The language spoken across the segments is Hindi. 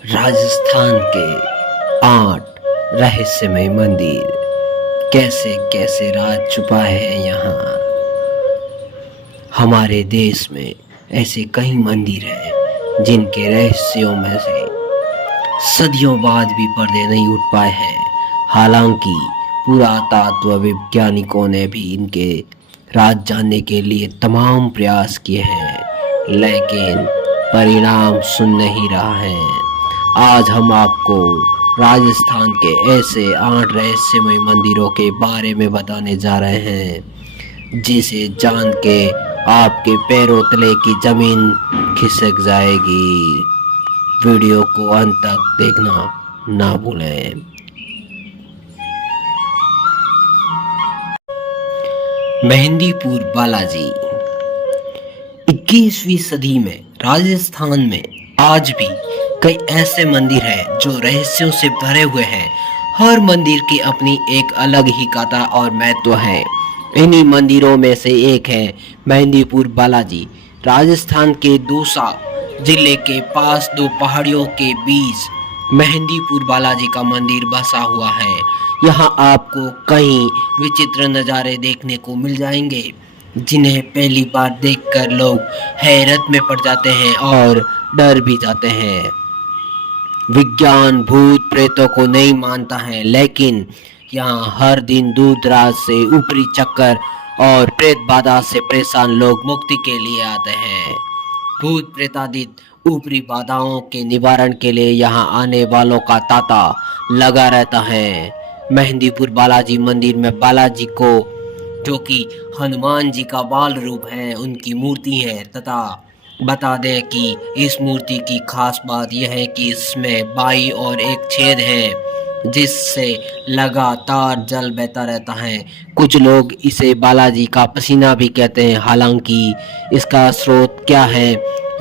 राजस्थान के 8 रहस्यमय मंदिर। कैसे कैसे राज छुपा है यहाँ। हमारे देश में ऐसे कई मंदिर हैं जिनके रहस्यों में से सदियों बाद भी पर्दे नहीं उठ पाए हैं। हालांकि पुरातत्व वैज्ञानिकों ने भी इनके राज जानने के लिए तमाम प्रयास किए हैं, लेकिन परिणाम सुन नहीं रहा है। आज हम आपको राजस्थान के ऐसे 8 रहस्यमय मंदिरों के बारे में बताने जा रहे हैं जिसे जान के आपके पैरों तले की जमीन खिसक जाएगी। वीडियो को अंत तक देखना ना भूलें। मेहंदीपुर बालाजी। 21वीं सदी में राजस्थान में आज भी कई ऐसे मंदिर हैं जो रहस्यों से भरे हुए हैं। हर मंदिर की अपनी एक अलग ही कथा और महत्व है। इन्हीं मंदिरों में से एक है मेहंदीपुर बालाजी। राजस्थान के दौसा जिले के पास 2 पहाड़ियों के बीच मेहंदीपुर बालाजी का मंदिर बसा हुआ है। यहाँ आपको कई विचित्र नज़ारे देखने को मिल जाएंगे जिन्हें पहली बार देखकर लोग हैरत में पड़ जाते हैं और डर भी जाते हैं। विज्ञान भूत प्रेतों को नहीं मानता है, लेकिन यहाँ हर दिन दूर दराज से ऊपरी चक्कर और प्रेत बाधा से परेशान लोग मुक्ति के लिए आते हैं। भूत प्रेतादित ऊपरी बाधाओं के निवारण के लिए यहाँ आने वालों का तांता लगा रहता है। मेहंदीपुर बालाजी मंदिर में बालाजी को, जो कि हनुमान जी का बाल रूप है, उनकी मूर्ति है। तथा बता दें कि इस मूर्ति की खास बात यह है कि इसमें बाई और एक छेद है जिससे लगातार जल बहता रहता है। कुछ लोग इसे बालाजी का पसीना भी कहते हैं। हालांकि इसका स्रोत क्या है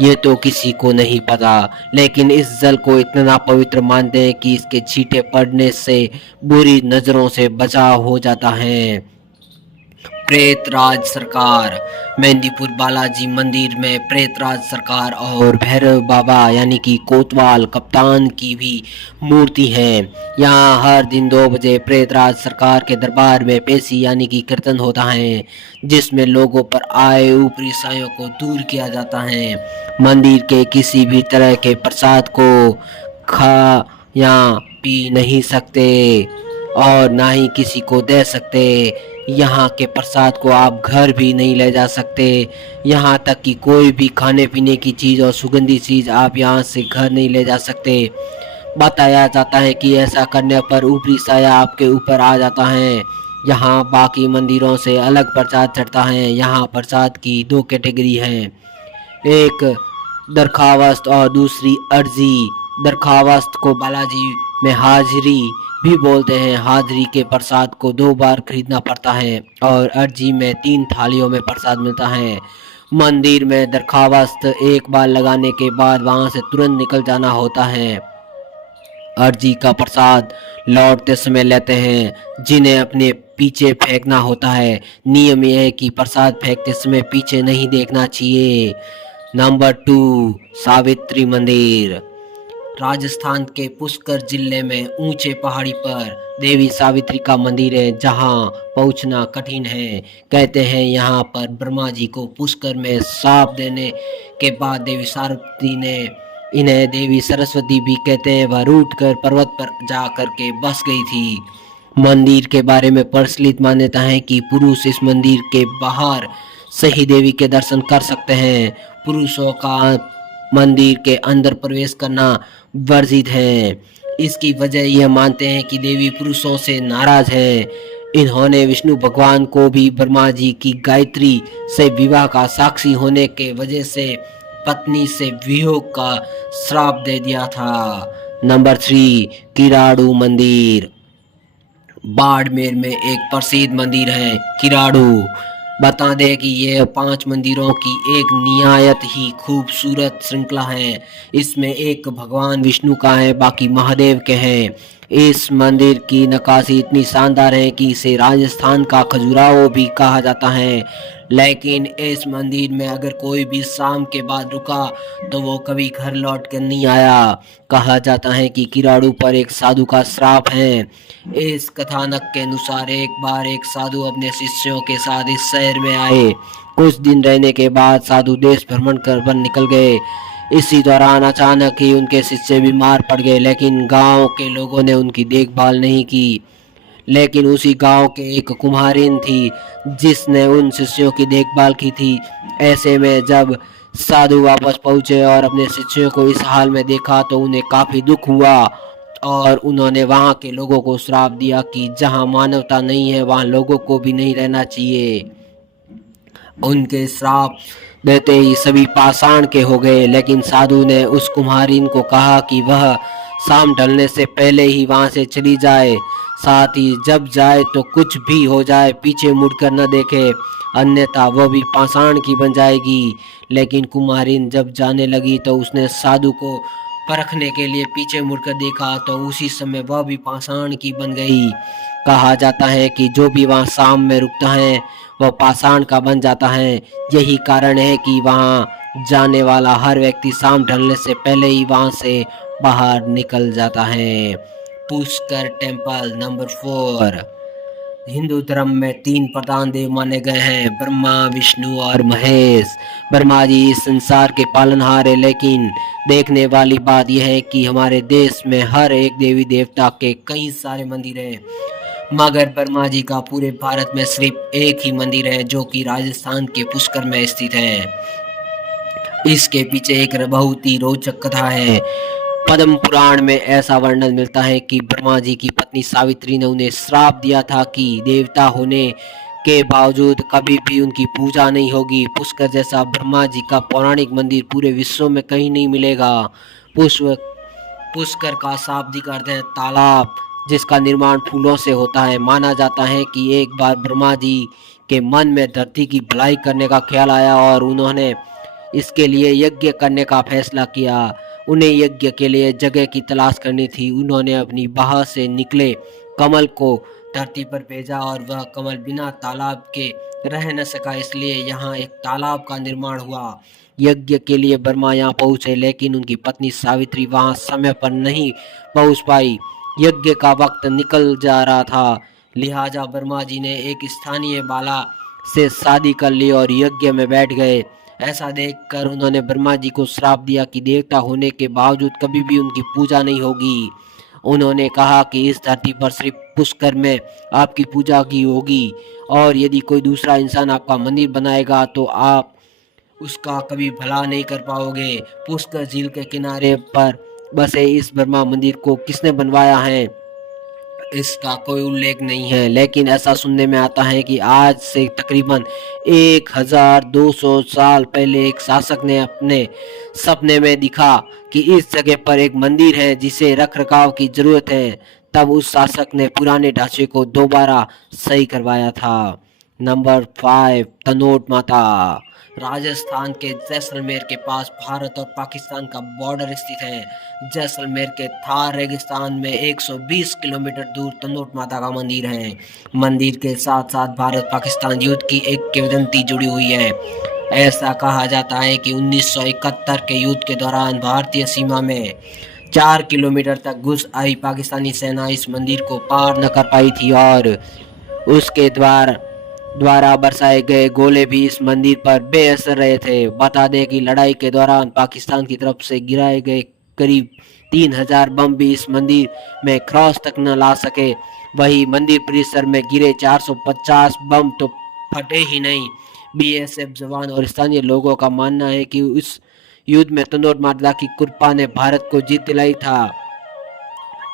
ये तो किसी को नहीं पता, लेकिन इस जल को इतना पवित्र मानते हैं कि इसके छींटे पड़ने से बुरी नजरों से बचाव हो जाता है। प्रेतराज सरकार। मेहंदीपुर बालाजी मंदिर में प्रेतराज सरकार और भैरव बाबा यानी कि कोतवाल कप्तान की भी मूर्ति है। यहाँ हर दिन 2 बजे प्रेतराज सरकार के दरबार में पेशी यानी कि कीर्तन होता है, जिसमें लोगों पर आए ऊपरी सायों को दूर किया जाता है। मंदिर के किसी भी तरह के प्रसाद को खा या पी नहीं सकते और ना ही किसी को दे सकते। यहाँ के प्रसाद को आप घर भी नहीं ले जा सकते। यहाँ तक कि कोई भी खाने पीने की चीज़ और सुगंधित चीज़ आप यहाँ से घर नहीं ले जा सकते। बताया जाता है कि ऐसा करने पर ऊपरी साया आपके ऊपर आ जाता है। यहाँ बाकी मंदिरों से अलग प्रसाद चढ़ता है। यहाँ प्रसाद की 2 कैटेगरी हैं, एक दरखावस्त और दूसरी अर्जी। दरखावस्त को बालाजी में हाजिरी भी बोलते हैं। हाजिरी के प्रसाद को 2 बार खरीदना पड़ता है और अर्जी में 3 थालियों में प्रसाद मिलता है। मंदिर में दरखावस्त एक बार लगाने के बाद वहां से तुरंत निकल जाना होता है। अर्जी का प्रसाद लौटते समय लेते हैं, जिन्हें अपने पीछे फेंकना होता है। नियम यह है कि प्रसाद फेंकते समय पीछे नहीं देखना चाहिए। नंबर 2, सावित्री मंदिर। राजस्थान के पुष्कर जिले में ऊंचे पहाड़ी पर देवी सावित्री का मंदिर है, जहां पहुंचना कठिन है। कहते हैं यहाँ पर ब्रह्मा जी को पुष्कर में श्राप देने के बाद देवी सावित्री ने, इन्हें देवी सरस्वती भी कहते हैं, वह रूठ कर पर्वत पर जा कर के बस गई थी। मंदिर के बारे में प्रचलित मान्यता है कि पुरुष इस मंदिर के बाहर से ही देवी के दर्शन कर सकते हैं। पुरुषों का मंदिर के अंदर प्रवेश करना वर्जित है। इसकी वजह यह मानते हैं कि देवी पुरुषों से नाराज है। इन्होंने विष्णु भगवान को भी ब्रह्मा जी की गायत्री से विवाह का साक्षी होने के वजह से पत्नी से वियोग का श्राप दे दिया था। नंबर 3, किराड़ू मंदिर। बाड़मेर में एक प्रसिद्ध मंदिर है किराड़ू। बता दें कि यह 5 मंदिरों की एक निहायत ही खूबसूरत श्रृंखला है। इसमें एक भगवान विष्णु का है, बाकी महादेव के हैं। इस मंदिर की नक्काशी इतनी शानदार है कि इसे राजस्थान का खजुराहो भी कहा जाता है। लेकिन इस मंदिर में अगर कोई भी शाम के बाद रुका तो वो कभी घर लौट कर नहीं आया। कहा जाता है कि किराड़ू पर एक साधु का श्राप है। इस कथानक के अनुसार एक बार एक साधु अपने शिष्यों के साथ इस शहर में आए। कुछ दिन रहने के बाद साधु देश भ्रमण कर निकल गए। इसी दौरान अचानक ही उनके शिष्य बीमार पड़ गए, लेकिन गांव के लोगों ने उनकी देखभाल नहीं की। लेकिन उसी गांव के एक कुम्हारिन थी जिसने उन शिष्यों की देखभाल की थी। ऐसे में जब साधु वापस पहुंचे और अपने शिष्यों को इस हाल में देखा तो उन्हें काफी दुख हुआ और उन्होंने वहां के लोगों को श्राप दिया कि जहां मानवता नहीं है वहां लोगों को भी नहीं रहना चाहिए। उनके श्राप देते ही सभी पाषाण के हो गए। लेकिन साधु ने उस कुम्हारिन को कहा कि वह शाम ढलने से पहले ही वहां से चली जाए, साथ ही जब जाए तो कुछ भी हो जाए पीछे मुड़कर न देखे, अन्यथा वह भी पाषाण की बन जाएगी। लेकिन कुम्हारिन जब जाने लगी तो उसने साधु को परखने के लिए पीछे मुड़कर देखा तो उसी समय वह भी पाषाण की बन गई। कहा जाता है कि जो भी वहां शाम में रुकता है वह पाषाण का बन जाता है। यही कारण है कि वहां जाने वाला हर व्यक्ति शाम ढलने से पहले ही वहां से बाहर निकल जाता है। Pushkar temple number 4। हिंदू धर्म में 3 प्रधान देव माने गए हैं, ब्रह्मा, विष्णु और महेश। ब्रह्मा जी इस संसार के पालनहार है, लेकिन देखने वाली बात यह है कि हमारे देश में हर एक देवी देवता के कई सारे मंदिर हैं, मगर ब्रह्मा जी का पूरे भारत में सिर्फ एक ही मंदिर है जो कि राजस्थान के पुष्कर में स्थित है। इसके पीछे एक बहुत ही रोचक कथा है। पद्म पुराण में ऐसा वर्णन मिलता है कि ब्रह्मा जी की पत्नी सावित्री ने उन्हें श्राप दिया था कि देवता होने के बावजूद कभी भी उनकी पूजा नहीं होगी। पुष्कर जैसा ब्रह्मा जी का पौराणिक मंदिर पूरे विश्व में कहीं नहीं मिलेगा। पुष्कर का शाब्दिक अर्थ है तालाब, जिसका निर्माण फूलों से होता है। माना जाता है कि एक बार ब्रह्मा जी के मन में धरती की भलाई करने का ख्याल आया और उन्होंने इसके लिए यज्ञ करने का फैसला किया। उन्हें यज्ञ के लिए जगह की तलाश करनी थी। उन्होंने अपनी बाह से निकले कमल को धरती पर भेजा और वह कमल बिना तालाब के रह न सका, इसलिए यहाँ एक तालाब का निर्माण हुआ। यज्ञ के लिए ब्रह्मा यहाँ पहुंचे, लेकिन उनकी पत्नी सावित्री वहां समय पर नहीं पहुंच पाई। यज्ञ का वक्त निकल जा रहा था, लिहाजा ब्रह्मा जी ने एक स्थानीय बाला से शादी कर ली और यज्ञ में बैठ गए। ऐसा देखकर उन्होंने ब्रह्मा जी को श्राप दिया कि देवता होने के बावजूद कभी भी उनकी पूजा नहीं होगी। उन्होंने कहा कि इस धरती पर सिर्फ पुष्कर में आपकी पूजा की होगी और यदि कोई दूसरा इंसान आपका मंदिर बनाएगा तो आप उसका कभी भला नहीं कर पाओगे। पुष्कर झील के किनारे पर बसे इस ब्रह्मा मंदिर को किसने बनवाया है इसका कोई उल्लेख नहीं है, लेकिन ऐसा सुनने में आता है कि आज से तकरीबन 1200 साल पहले एक शासक ने अपने सपने में दिखा कि इस जगह पर एक मंदिर है जिसे रख रखाव की जरूरत है। तब उस शासक ने पुराने ढांचे को दोबारा सही करवाया था। नंबर 5 तनोट माता। राजस्थान के जैसलमेर के पास भारत और पाकिस्तान का बॉर्डर स्थित है। जैसलमेर के थार रेगिस्तान में 120 किलोमीटर दूर तनोट माता का मंदिर है। मंदिर के साथ साथ भारत पाकिस्तान युद्ध की एक किंवदंती जुड़ी हुई है। ऐसा कहा जाता है कि 1971 के युद्ध के दौरान भारतीय सीमा में 4 किलोमीटर तक घुस आई पाकिस्तानी सेना इस मंदिर को पार न कर पाई थी और उसके द्वारा बरसाए गए गोले भी इस मंदिर पर बेअसर रहे थे। बता दें कि लड़ाई के दौरान पाकिस्तान की तरफ से गिराए गए करीब 3000 बम भी इस मंदिर में क्रॉस तक न ला सके। वही मंदिर परिसर में गिरे 450 बम तो फटे ही नहीं। बीएसएफ जवान और स्थानीय लोगों का मानना है कि उस युद्ध में तनोट माता की कृपा ने भारत को जीत दिलाई था।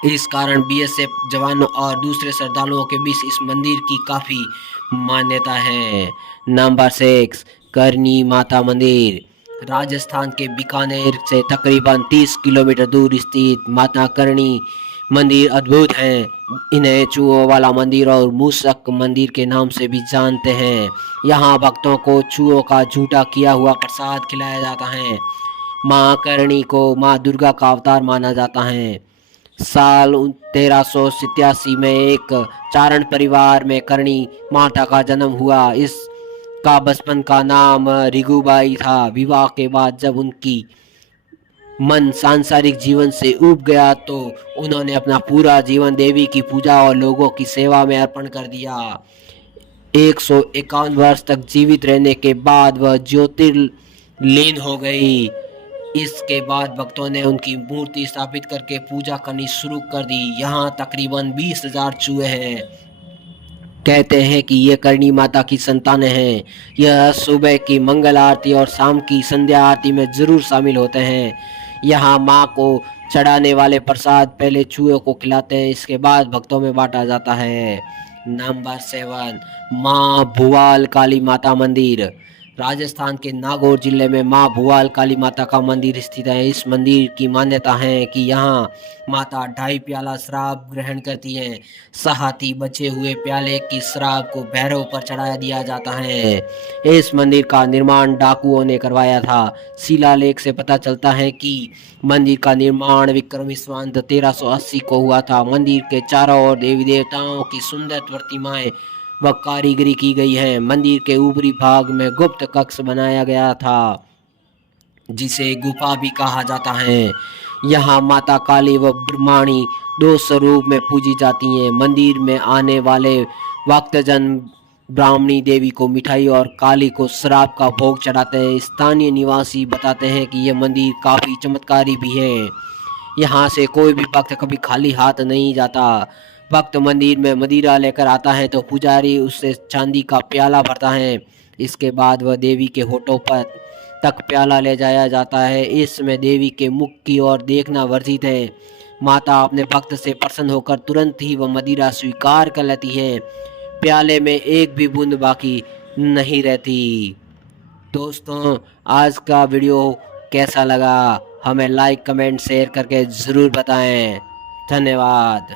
इस कारण बीएसएफ जवानों और दूसरे श्रद्धालुओं के बीच इस मंदिर की काफी मान्यता है। नंबर 6 करनी माता मंदिर। राजस्थान के बीकानेर से तकरीबन 30 किलोमीटर दूर स्थित माता करनी मंदिर अद्भुत है। इन्हें चूहों वाला मंदिर और मूषक मंदिर के नाम से भी जानते हैं। यहाँ भक्तों को चूहों का झूठा किया हुआ प्रसाद खिलाया जाता है। माँ करणी को माँ दुर्गा का अवतार माना जाता है। साल 1387 में एक चारण परिवार में करणी माता का जन्म हुआ। इसका बचपन का नाम रिगुबाई था। विवाह के बाद जब उनकी मन सांसारिक जीवन से ऊब गया तो उन्होंने अपना पूरा जीवन देवी की पूजा और लोगों की सेवा में अर्पण कर दिया। 151 वर्ष तक जीवित रहने के बाद वह ज्योतिर्लीन हो गई। इसके बाद भक्तों ने उनकी मूर्ति स्थापित करके पूजा करनी शुरू कर दी। यहाँ तकरीबन 20,000 चूहे हैं। कहते हैं कि ये करणी माता की संतानें हैं। यह सुबह की मंगल आरती और शाम की संध्या आरती में जरूर शामिल होते हैं। यहाँ माँ को चढ़ाने वाले प्रसाद पहले चूहे को खिलाते हैं, इसके बाद भक्तों में बांटा जाता है। नंबर 7, माँ भुवाल काली माता मंदिर। राजस्थान के नागौर जिले में माँ भुवाल काली माता का मंदिर स्थित है। इस मंदिर की मान्यता है कि यहाँ माता 2.5 प्याला शराब ग्रहण करती हैं। साथ ही बचे हुए प्याले की शराब को भैरव पर चढ़ा दिया जाता है। इस मंदिर का निर्माण डाकुओं ने करवाया था। शिलालेख से पता चलता है कि मंदिर का निर्माण विक्रमी संवत 1380 को हुआ था। मंदिर के चारों ओर देवी देवताओं की सुंदर प्रतिमाएं व कारीगरी की गई है। मंदिर के ऊपरी भाग में गुप्त कक्ष बनाया गया था जिसे गुफा भी कहा जाता है। यहाँ माता काली व ब्रह्माणी दो स्वरूप में पूजी जाती हैं। मंदिर में आने वाले भक्तजन ब्राह्मणी देवी को मिठाई और काली को शराब का भोग चढ़ाते हैं। स्थानीय निवासी बताते हैं कि यह मंदिर काफी चमत्कारी भी है। यहाँ से कोई भी भक्त कभी खाली हाथ नहीं जाता। भक्त मंदिर में मदिरा लेकर आता है तो पुजारी उससे चांदी का प्याला भरता है। इसके बाद वह देवी के होठों पर तक प्याला ले जाया जाता है। इसमें देवी के मुख की ओर देखना वर्जित है। माता अपने भक्त से प्रसन्न होकर तुरंत ही वह मदिरा स्वीकार कर लेती है। प्याले में एक भी बूंद बाकी नहीं रहती। दोस्तों, आज का वीडियो कैसा लगा हमें लाइक कमेंट शेयर करके ज़रूर बताएं। धन्यवाद।